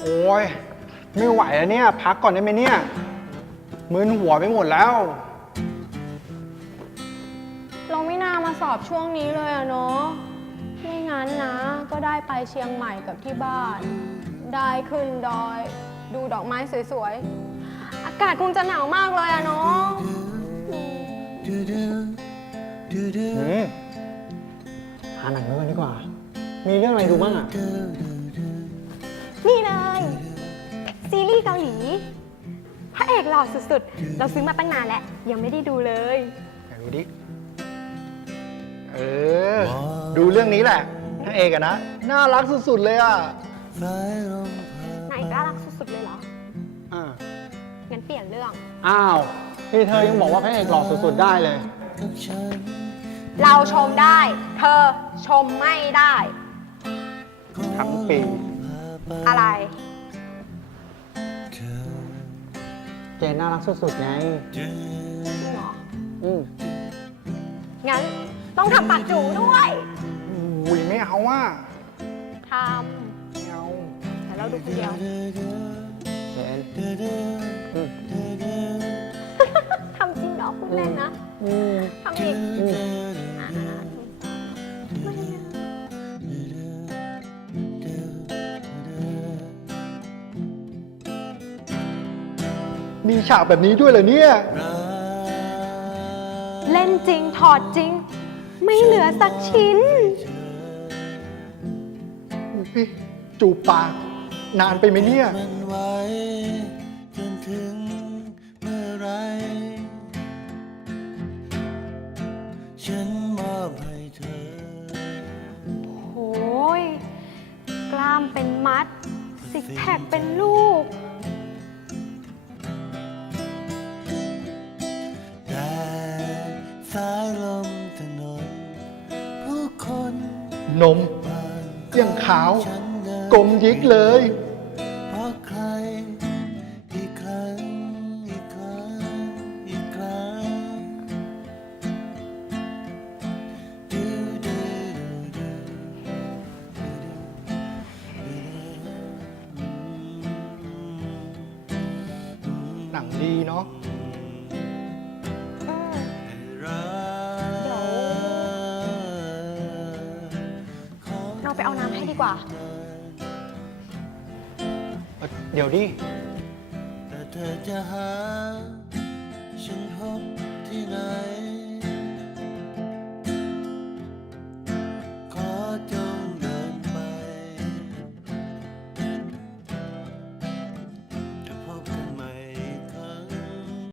โอ้ยไม่ไหวแล้วเนี่ย พักก่อนได้ไหมเนี่ยมึนหัวไปหมดแล้ว เราไม่น่ามาสอบช่วงนี้เลยอะเนาะไม่งั้นนะ ก็ได้ไปเชียงใหม่กับที่บ้าน ได้ขึ้นดอย ดูดอกไม้สวยๆ อากาศคงจะหนาวมากเลยอะเนาะอืมหาหนังดูกันดีกว่า มีเรื่องอะไรดูบ้างอะ นี่เลย ซีรีส์เกาหลีพระเอกหล่อสุดๆ เราซื้อมาตั้งนานแล้ว ยังไม่ได้ดูเลย ไหนดูดิ เออ ดูเรื่องนี้แหละพระเอกอะนะ น่ารักสุดๆเลยอะนายกล้ารักสุดๆเลยเหรอ อ่างั้นเปลี่ยนเรื่อง อ้าวที่เธอยังบอกว่าพระเอกหล่อสุดๆได้เลย เราชมได้ เธอชมไม่ได้ ทั้งปี อะไร เจนน่ารักสุดๆไงจริงเหรอ อืมงั้นต้องทำปากจูด้วยอุ้ยไม่เอาอะทไม่เอาำแต่เราดูคนเดียว เจนอืมทำจริงเหรอพูดเล่นนะอืมทำอีกอืม มีฉากแบบนี้ด้วยเหรอเนี่ย เล่นจริงถอดจริง ไม่เหลือสักชิ้นอุ๊ยจูบปาก นานไปไหมเนี่ย มันไว้จนถึงเมื่อไรฉันมอบให้เธอ โอ้ย กล้ามเป็นมัดซิกแพคเป็นลูก นมผ่านยังขาวฉันเดินกลมยิกเลย เพราะใครอีกครั้งอีกครั้งอีกครั้งดูดูดูดูหนังดีเนาะ เราไปเอาน้ำให้ดีกว่าเอ่อเดี๋ยวดิแต่เธอจะหาฉันพบที่ไหน